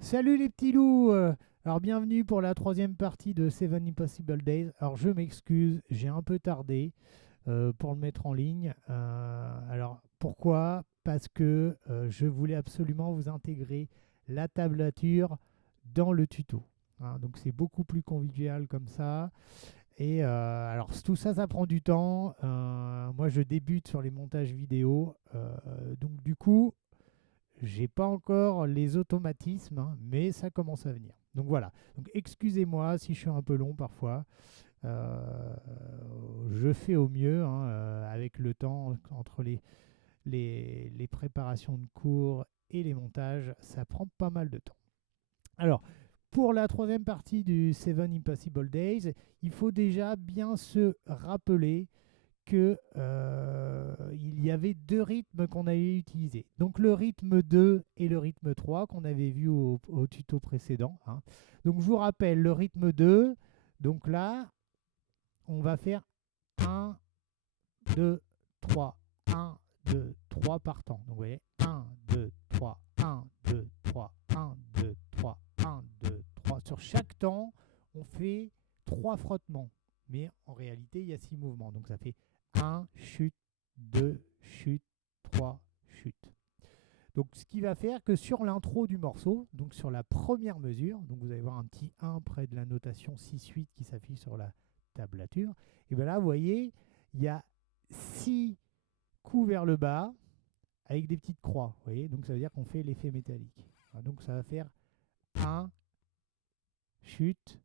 Salut les petits loups alors bienvenue pour la troisième partie de Seven Impossible Days. Alors je m'excuse, j'ai un peu tardé pour le mettre en ligne. Alors pourquoi? Parce que je voulais absolument vous intégrer la tablature dans le tuto. Hein. Donc c'est beaucoup plus convivial comme ça. Et alors tout ça, ça prend du temps. Moi je débute sur les montages vidéo. Donc du coup, j'ai pas encore les automatismes, hein, mais ça commence à venir. Donc voilà. Donc excusez-moi si je suis un peu long parfois. Euh, je fais au mieux hein, avec le temps entre les préparations de cours et les montages. Ça prend pas mal de temps. Alors, pour la troisième partie du Seven Impossible Days, il faut déjà bien se rappeler que il y avait deux rythmes qu'on allait utiliser. Donc le rythme 2 et le rythme 3 qu'on avait vu au tuto précédent. Hein. Donc je vous rappelle le rythme 2. Donc là, on va faire un 2 3 1 2 3 par temps. Donc vous voyez 1 2 3 1 2 3 1 2 3 1 2 3. Sur chaque temps, on fait 3 frottements. Mais en réalité, il y a 6 mouvements. Donc ça fait un chute, 2 chute, 3 chute. Donc ce qui va faire que sur l'intro du morceau, donc sur la première mesure, donc vous allez voir un petit 1 près de la notation 6-8 qui s'affiche sur la tablature, et bien là vous voyez, il y a 6 coups vers le bas avec des petites croix. Vous voyez, donc ça veut dire qu'on fait l'effet métallique. Donc ça va faire 1 chute,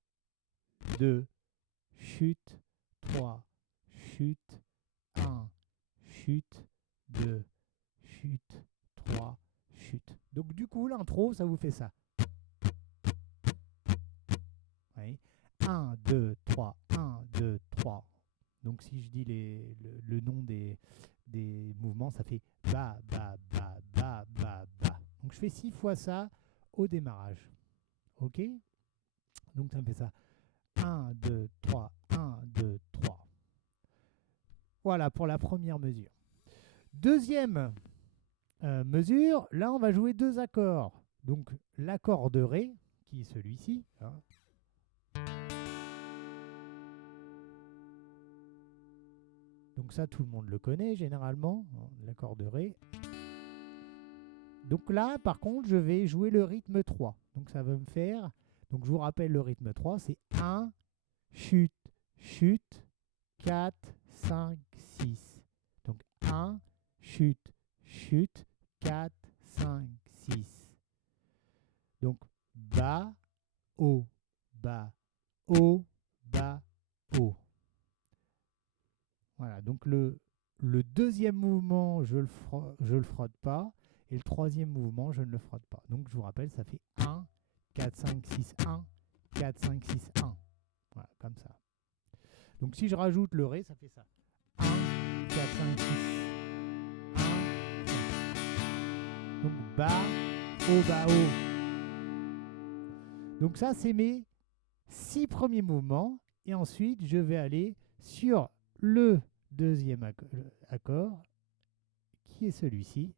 2 chute, 3 chute, 1 chute, 2 chute, 3 chute. Donc du coup, l'intro, ça vous fait ça. Oui. 1, 2, 3, 1, 2, 3. Donc si je dis le nom des mouvements, ça fait ba, ba, ba, ba, ba, ba. Donc je fais 6 fois ça au démarrage. Ok? Donc ça me fait ça. 1, 2, 3, 1, 2, 3. Voilà pour la première mesure. Deuxième mesure, là on va jouer deux accords. Donc l'accord de Ré, qui est celui-ci. Hein. Donc ça tout le monde le connaît généralement, hein, l'accord de Ré. Donc là par contre je vais jouer le rythme 3. Donc ça va me faire, donc je vous rappelle le rythme 3, c'est 1, chute, chute, 4, 5, 6. Donc 1, chute, chute, 4, 5, 6. Donc bas, haut, bas, haut, bas, haut. Voilà, donc le deuxième mouvement, je le frotte pas. Et le troisième mouvement, je ne le frotte pas. Donc je vous rappelle, ça fait 1, 4, 5, 6, 1, 4, 5, 6, 1. Voilà, comme ça. Donc si je rajoute le Ré, ça fait ça. 1, 4, 5, 6, 1. Donc bas, haut, bas, haut. Donc ça, c'est mes 6 premiers mouvements. Et ensuite, je vais aller sur le deuxième accord, qui est celui-ci,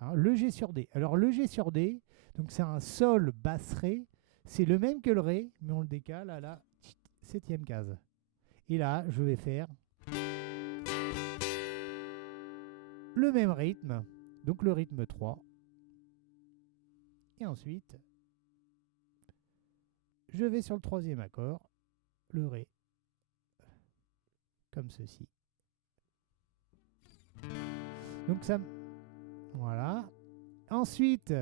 hein, le G sur D. Alors le G sur D, donc c'est un Sol basse Ré, c'est le même que le Ré, mais on le décale à la septième case. Et là, je vais faire le même rythme, donc le rythme 3. Et ensuite, je vais sur le troisième accord, le Ré, comme ceci. Donc ça, voilà. Ensuite,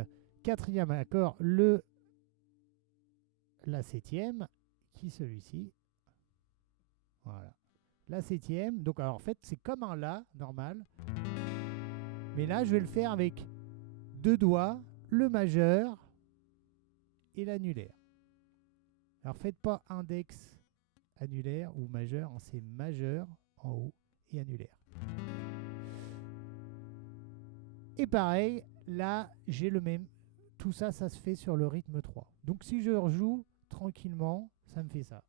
quatrième accord, la septième, qui est celui-ci. Voilà. La septième, donc alors en fait c'est comme un La normal, mais là je vais le faire avec deux doigts, le majeur et l'annulaire. Alors faites pas index annulaire ou majeur, hein, c'est majeur en haut et annulaire. Et pareil, là j'ai le même. Tout ça, ça se fait sur le rythme 3. Donc si je rejoue tranquillement, ça me fait ça.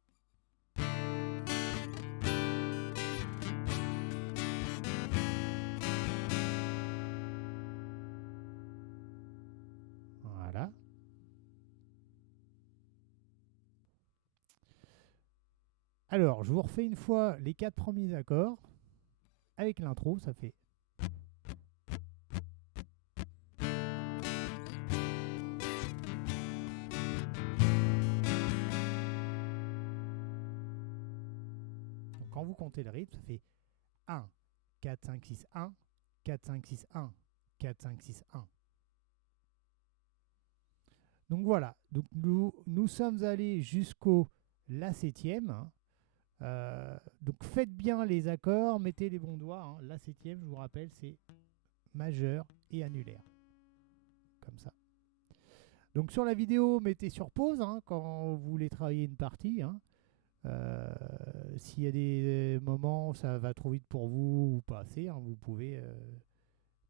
Voilà. Alors, je vous refais une fois les 4 premiers accords avec l'intro, ça fait. Donc, quand vous comptez le rythme, ça fait 1, 4, 5, 6, 1, 4, 5, 6, 1, 4, 5, 6, 1. Donc voilà, donc nous sommes allés jusqu'au La septième. Donc faites bien les accords, mettez les bons doigts. Hein. La septième, je vous rappelle, c'est majeur et annulaire. Comme ça. Donc sur la vidéo, mettez sur pause hein, quand vous voulez travailler une partie. Hein. S'il y a des moments où ça va trop vite pour vous ou pas assez, hein, vous pouvez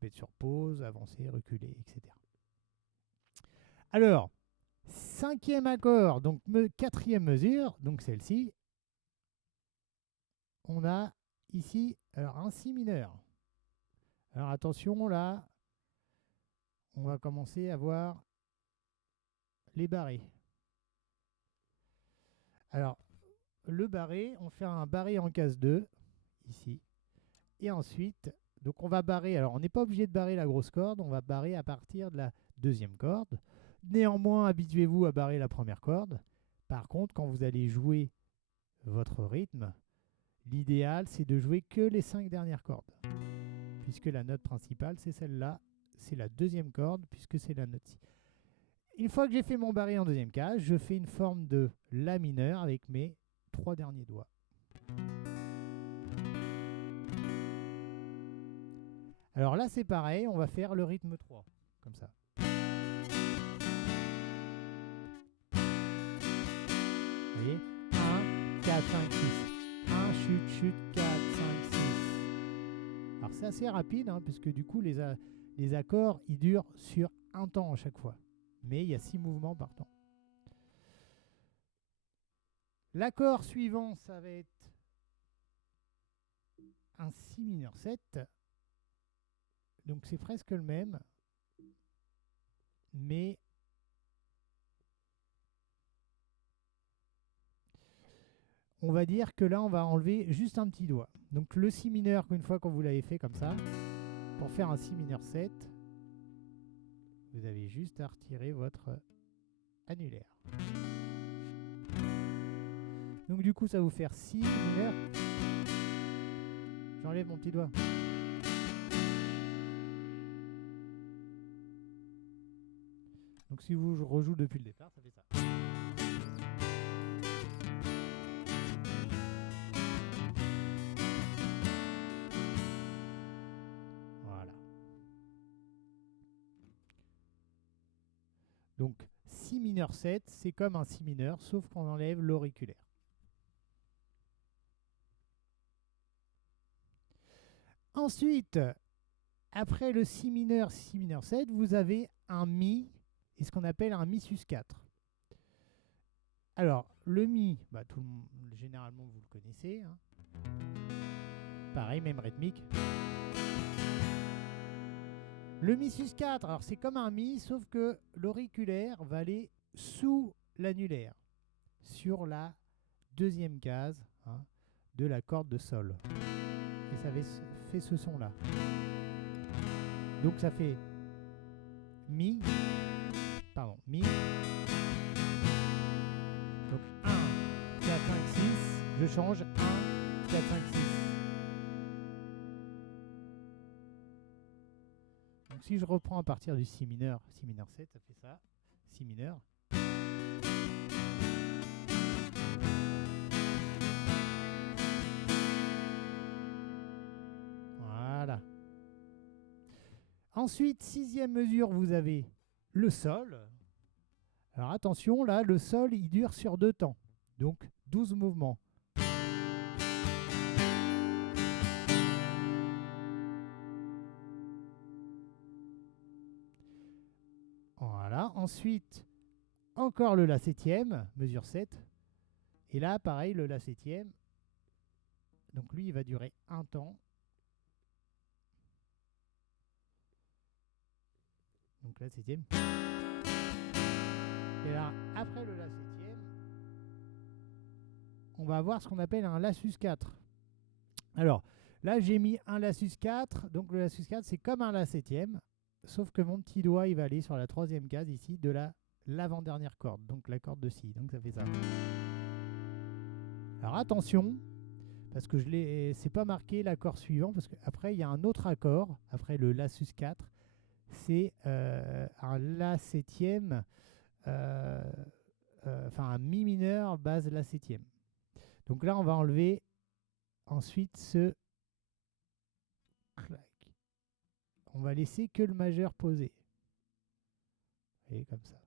mettre sur pause, avancer, reculer, etc. Alors, cinquième accord, donc quatrième mesure, donc celle-ci, on a ici alors un si mineur. Alors attention là, on va commencer à voir les barrés. Alors, le barré, on fait un barré en case 2, ici. Et ensuite, donc on va barrer, alors on n'est pas obligé de barrer la grosse corde, on va barrer à partir de la deuxième corde. Néanmoins, habituez-vous à barrer la première corde. Par contre, quand vous allez jouer votre rythme, l'idéal, c'est de jouer que les 5 dernières cordes. Puisque la note principale, c'est celle-là. C'est la deuxième corde, puisque c'est la note si. Une fois que j'ai fait mon barré en deuxième case, je fais une forme de La mineur avec mes 3 derniers doigts. Alors là, c'est pareil, on va faire le rythme 3, comme ça. Vous voyez 1, 4, 5, 6. 1, chute, chute, 4, 5, 6. Alors c'est assez rapide, hein, puisque du coup, les accords, ils durent sur un temps à chaque fois. Mais il y a 6 mouvements par temps. L'accord suivant, ça va être un si mineur 7. Donc c'est presque le même. Mais on va dire que là, on va enlever juste un petit doigt. Donc le si mineur, une fois que vous l'avez fait comme ça, pour faire un si mineur 7, vous avez juste à retirer votre annulaire. Donc du coup, ça va vous faire si mineur. J'enlève mon petit doigt. Donc si vous rejoue depuis le départ, ça fait ça. Voilà. Donc si mineur 7, c'est comme un si mineur, sauf qu'on enlève l'auriculaire. Ensuite, après le si mineur 7, vous avez un mi, et ce qu'on appelle un mi sus 4. Alors, le mi, bah, généralement vous le connaissez. Hein. Pareil, même rythmique. Le mi sus 4, alors c'est comme un mi, sauf que l'auriculaire va aller sous l'annulaire, sur la deuxième case hein, de la corde de sol. Et ça fait ce son-là. Donc ça fait mi, mi. Donc 1, 4, 5, 6, je change 1, 4, 5, 6. Donc si je reprends à partir du si mineur 7, ça fait ça, si mineur. Voilà. Ensuite, sixième mesure, vous avez le sol. Alors attention, là, le sol, il dure sur 2 temps. Donc 12 mouvements. Voilà. Ensuite, encore le La septième, mesure 7. Et là, pareil, le La septième. Donc lui, il va durer un temps. Donc La septième. Et là, après le La septième, on on va avoir ce qu'on appelle un La sus4. Alors, là, j'ai mis un La sus4. Donc, le La sus4, c'est comme un La septième. Sauf que mon petit doigt, il va aller sur la troisième case ici de l'avant-dernière corde. Donc, la corde de Si. Donc, ça fait ça. Alors, attention, parce que c'est pas marqué l'accord suivant. Parce qu'après, il y a un autre accord. Après le La sus4. C'est un La septième. Enfin, un Mi mineur base La septième. Donc là, on va enlever ensuite ce clac. On va laisser que le majeur posé. Et comme ça.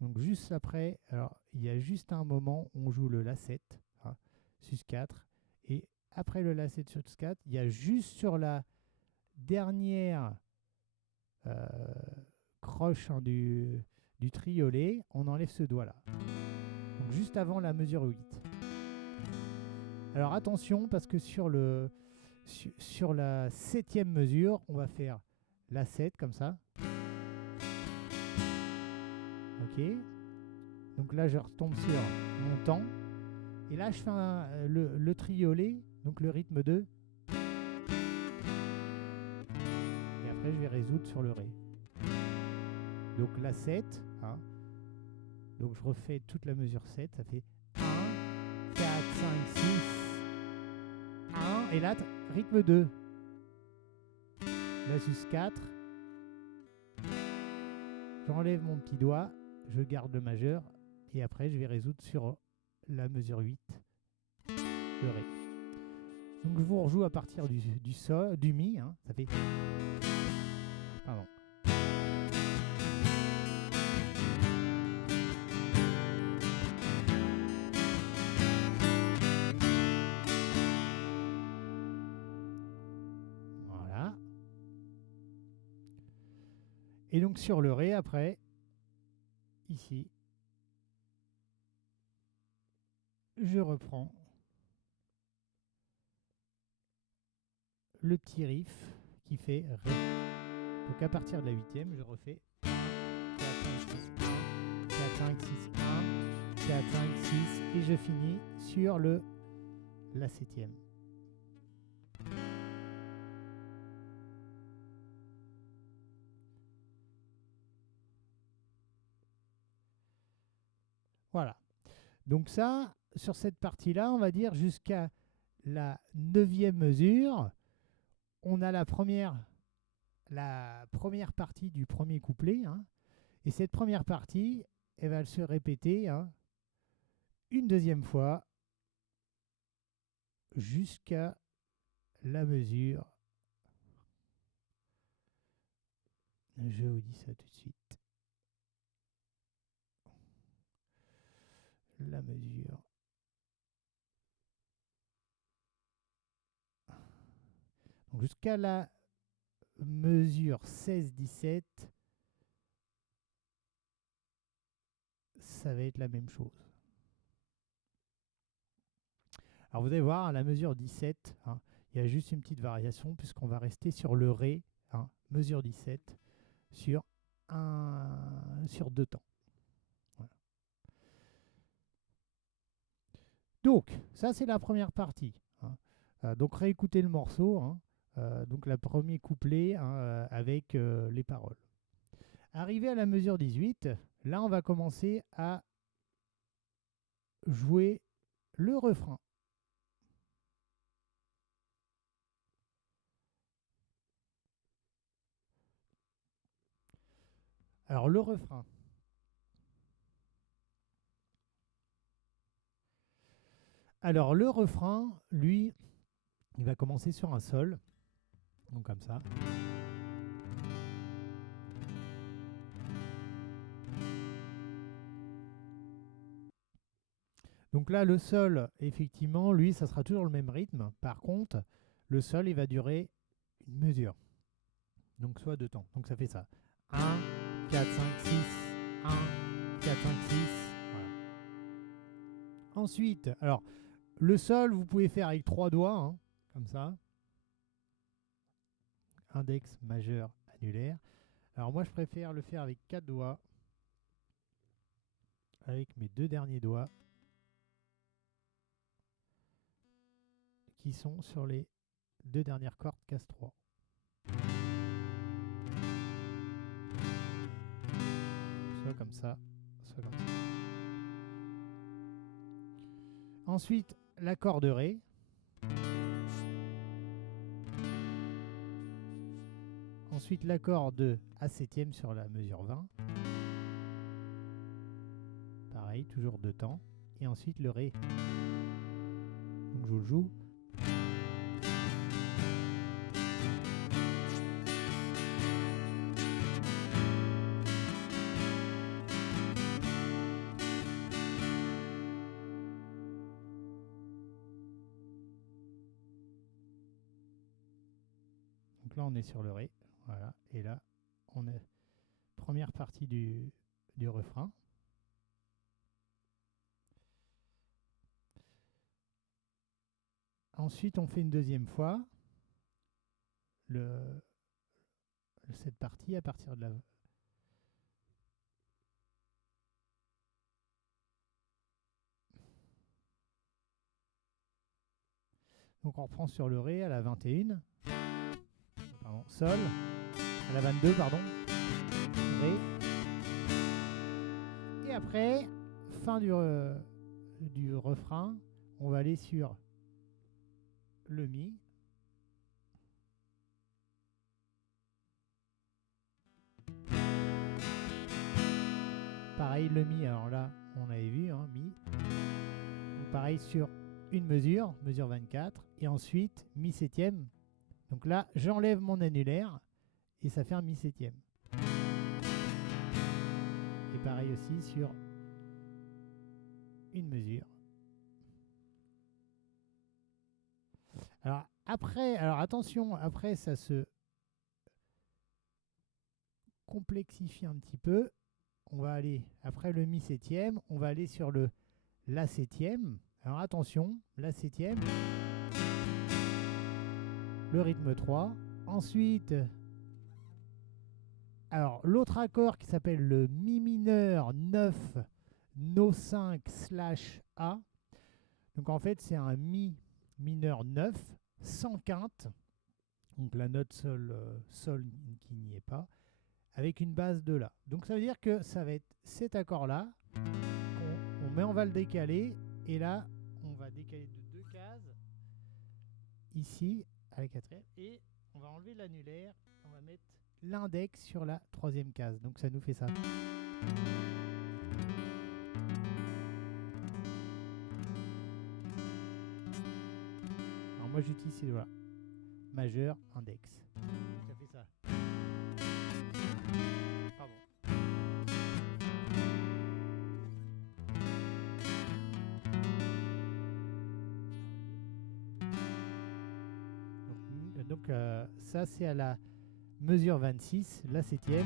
Donc juste après, alors il y a juste un moment où on joue le La7, hein, sus4. Et après le La7 sus4, il y a juste sur la dernière croche hein, du triolet, on enlève ce doigt là. Donc juste avant la mesure 8. Alors attention parce que sur la septième mesure, on va faire la 7 comme ça. Ok. Donc là, je retombe sur mon temps. Et là, je fais le triolet, donc le rythme 2. Et après, je vais résoudre sur le Ré. Donc la 7. Hein. Donc je refais toute la mesure 7. Ça fait 1, 4, 5, 6. 1. Et là, rythme 2. La sus4. J'enlève mon petit doigt. Je garde le majeur. Et après, je vais résoudre sur la mesure 8. Le Ré. Donc je vous rejoue à partir du Sol, du Mi. Hein. Ça fait... Pardon. Voilà. Et donc sur le Ré, après, ici, je reprends le petit riff qui fait Ré. Donc à partir de la huitième, je refais 1, 4, 5, 6, 1, 4, 5, 6, 1, 4, 5, 6, et je finis sur la septième. Voilà. Donc ça, sur cette partie-là, on va dire jusqu'à la neuvième mesure, on a la première partie du premier couplet. Hein, et cette première partie, elle va se répéter hein, une deuxième fois jusqu'à la mesure. Je vous dis ça tout de suite. La mesure. Donc jusqu'à la mesure 16-17, ça va être la même chose. Alors vous allez voir, à la mesure 17, hein, il y a juste une petite variation puisqu'on va rester sur le Ré, hein, mesure 17, sur 2 temps. Voilà. Donc, ça c'est la première partie. Hein. Donc réécoutez le morceau, hein, donc le premier couplet hein, avec les paroles. Arrivé à la mesure 18, là on va commencer à jouer le refrain. Alors le refrain. Alors le refrain, lui, il va commencer sur un sol. Donc comme ça. Donc là, le sol, effectivement, lui, ça sera toujours le même rythme. Par contre, le sol, il va durer une mesure. Donc soit 2 temps. Donc ça fait ça. 1, 4, 5, 6. 1, 4, 5, 6. Voilà. Ensuite, alors, le sol, vous pouvez faire avec 3 doigts, hein, comme ça. Index, majeur, annulaire. Alors moi, je préfère le faire avec 4 doigts. Avec mes 2 derniers doigts. qui sont sur les deux dernières cordes casse 3. Soit comme ça, soit comme ça. Ensuite, l'accord de Ré. Ensuite, l'accord de A7 sur la mesure 20. Pareil, toujours 2 temps. Et ensuite le Ré. Donc je vous le joue. Donc là on est sur le Ré. Voilà. Et là on est première partie du refrain. Ensuite, on fait une deuxième fois cette partie à partir de la... Donc on reprend sur le Ré à la 21. Pardon, Sol. À la 22, pardon. Ré. Et après, fin du refrain, on va aller sur le Mi. Pareil, le Mi, alors là, on avait vu, hein, Mi. Donc pareil sur une mesure, mesure 24, et ensuite Mi septième. Donc là, j'enlève mon annulaire, et ça fait un Mi septième. Et pareil aussi sur une mesure. Alors après, attention, après ça se complexifie un petit peu. On va aller, après le Mi septième, on va aller sur le La septième. Alors attention, La septième, le rythme 3. Ensuite, alors l'autre accord qui s'appelle le Mi mineur 9 No 5 / A. Donc en fait c'est un Mi mineur 9 sans quinte. Donc la note Sol qui n'y est pas, avec une base de La. Donc ça veut dire que ça va être cet accord-là, on va le décaler, et là, on va décaler de 2 cases, ici, à la 4e, et on va enlever l'annulaire, on va mettre l'index sur la 3e case. Donc ça nous fait ça. Alors moi j'utilise ces doigts. Majeur, index. Donc ça fait ça. Pardon. Donc ça c'est à la mesure 26, la 7e.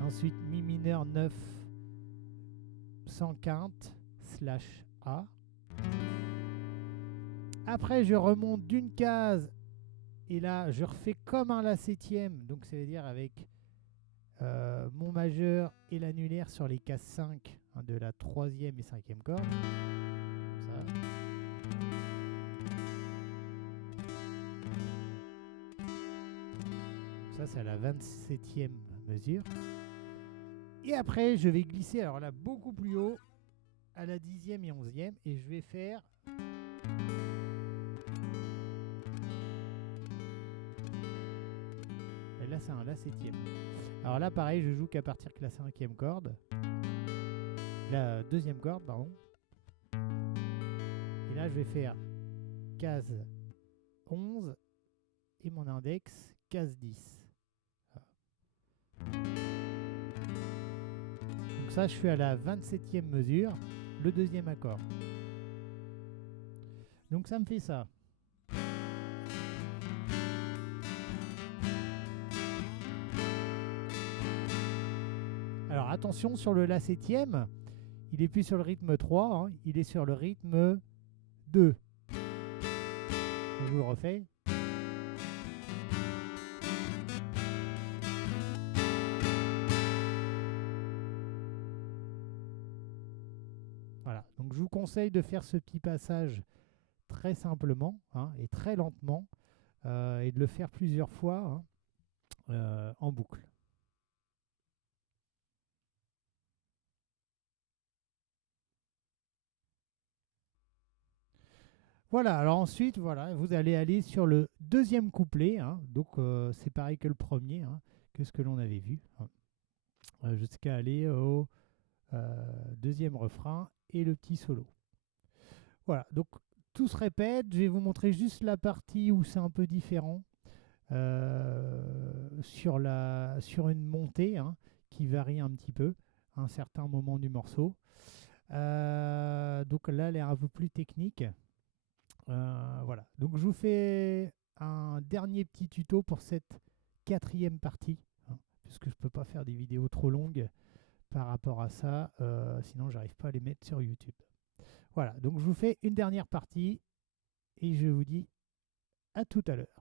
Ensuite Mi mineur 9 sans quinte / A. Après je remonte d'une case, et là je refais comme un La 7e, donc ça veut dire avec mon majeur et l'annulaire sur les cases 5, hein, de la 3e et 5e corde. Comme ça. Ça c'est à la 27e mesure. Et après je vais glisser, alors là beaucoup plus haut, à la 10e et 11e, et je vais faire... Et là c'est un La 7e. Alors là pareil, je joue qu'à partir de la 5e corde. La 2e corde, pardon. Et là je vais faire case 11 et mon index case 10. Donc ça je suis à la 27e mesure, le 2e accord. Donc ça me fait ça. Alors attention, sur le La 7e, il est plus sur le rythme 3, hein, il est sur le rythme 2. Je vous le refais. Voilà, donc je je vous conseille de faire ce petit passage très simplement, hein, et très lentement, et de le faire plusieurs fois, hein, en boucle. Voilà, alors ensuite, voilà, vous allez aller sur le deuxième couplet, hein, donc c'est pareil que le premier, hein, que ce que l'on avait vu, hein, jusqu'à aller au deuxième refrain et le petit solo. Voilà, donc tout se répète, je vais vous montrer juste la partie où c'est un peu différent, sur une montée, hein, qui varie un petit peu à un certain moment du morceau. Donc là, elle est un peu plus technique. Voilà. Donc je vous fais un dernier petit tuto pour cette quatrième partie, hein, puisque je ne peux pas faire des vidéos trop longues par rapport à ça, sinon j'arrive pas à les mettre sur YouTube. Voilà, donc je vous fais une dernière partie et je vous dis à tout à l'heure.